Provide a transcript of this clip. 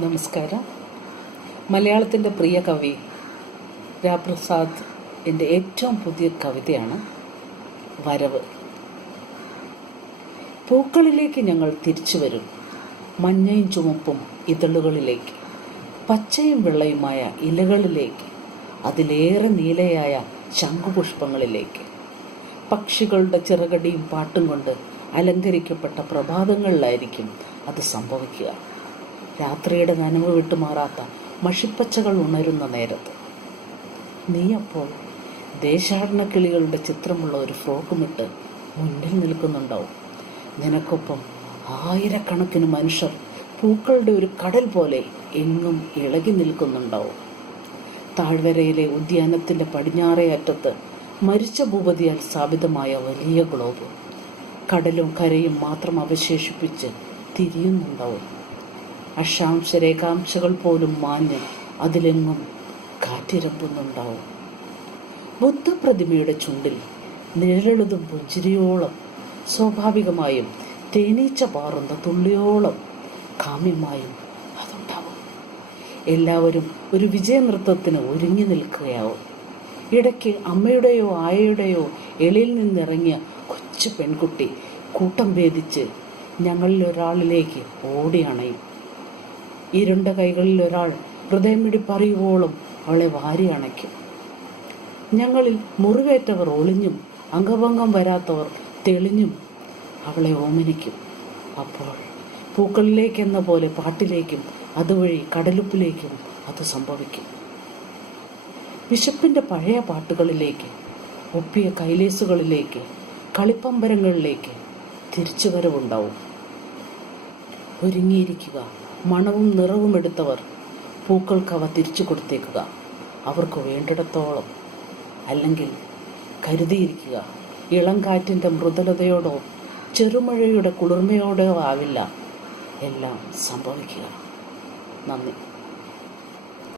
നമസ്കാരം. മലയാളത്തിൻ്റെ പ്രിയ കവി രാപ്രസാദ് എൻ്റെ ഏറ്റവും പുതിയ കവിതയാണ് വരവ്. പൂക്കളിലേക്ക് ഞങ്ങൾ തിരിച്ചു വരും, മഞ്ഞയും ചുമപ്പും ഇതളുകളിലേക്ക്, പച്ചയും വെള്ളയുമായ ഇലകളിലേക്ക്, അതിലേറെ നീലയായ ശംഖുപുഷ്പങ്ങളിലേക്ക്, പക്ഷികളുടെ ചിറകടിയും പാട്ടും കൊണ്ട് അലങ്കരിക്കപ്പെട്ട പ്രഭാതങ്ങളിലായിരിക്കും അത് സംഭവിക്കുക. രാത്രിയുടെ നനവ് വിട്ടുമാറാത്ത മഷിപ്പച്ചകൾ ഉണരുന്ന നേരത്ത് നീ അപ്പോൾ ദേശാടന കിളികളുടെ ചിത്രമുള്ള ഒരു ഫ്രോക്കുമിട്ട് മുന്നിൽ നിൽക്കുന്നുണ്ടാവും. നിനക്കൊപ്പം ആയിരക്കണക്കിന് മനുഷ്യർ പൂക്കളുടെ ഒരു കടൽ പോലെ എങ്ങും ഇളകി നിൽക്കുന്നുണ്ടാവും. താഴ്വരയിലെ ഉദ്യാനത്തിൻ്റെ പടിഞ്ഞാറേ അറ്റത്ത് മരിച്ച ഭൂപതിയാൽ സ്ഥാപിതമായ വലിയ ഗ്ലോബ് കടലും കരയും മാത്രം അവശേഷിപ്പിച്ച് തിരിയുന്നുണ്ടാവും. അക്ഷാംശ രേഖാംശകൾ പോലും മാഞ്ഞ് അതിലെങ്ങും കാറ്റിരമ്പുന്നുണ്ടാവും. ബുദ്ധപ്രതിമയുടെ ചുണ്ടിൽ നിഴലെഴുതും പുഞ്ചിരിയോളം, സ്വാഭാവികമായും തേനീച്ച പാറുന്ന തുള്ളിയോളം കാമ്യമായും അതുണ്ടാവും. എല്ലാവരും ഒരു വിജയനൃത്തത്തിന് ഒരുങ്ങി നിൽക്കുകയാവും. ഇടയ്ക്ക് അമ്മയുടെയോ ആയയുടെയോ എളിയിൽ നിന്നിറങ്ങിയ കൊച്ചു പെൺകുട്ടി കൂട്ടം ഭേദിച്ച് ഞങ്ങളിൽ ഒരാളിലേക്ക് ഓടി അണയും. ഇരുണ്ട കൈകളിൽ ഒരാൾ ഹൃദയമിടിപ്പറിയുവോളം അവളെ വാരി അണയ്ക്കും. ഞങ്ങളിൽ മുറിവേറ്റവർ ഒളിഞ്ഞും അംഗഭംഗം വരാത്തവർ തെളിഞ്ഞും അവളെ ഓമനിക്കും. അപ്പോൾ പൂക്കളിലേക്കെന്ന പോലെ പാട്ടിലേക്കും അതുവഴി കടലുപ്പിലേക്കും അത് സംഭവിക്കും. വിശപ്പിൻ്റെ പഴയ പാട്ടുകളിലേക്ക്, ഒപ്പിയ കൈലേസുകളിലേക്ക്, കളിപ്പമ്പരങ്ങളിലേക്ക് തിരിച്ചുവരവുണ്ടാവും. ഒരുങ്ങിയിരിക്കുക. മണവും നിറവും എടുത്തവർ പൂക്കൾക്ക് അവ തിരിച്ചു കൊടുത്തേക്കുക, അവർക്ക് വേണ്ടിടത്തോളം. അല്ലെങ്കിൽ കരുതിയിരിക്കുക, ഇളം കാറ്റിൻ്റെ മൃദുലതയോടോ ചെറുമഴയുടെ കുളിർമയോടോ ആവില്ല എല്ലാം സംഭവിക്കുക. നന്ദി.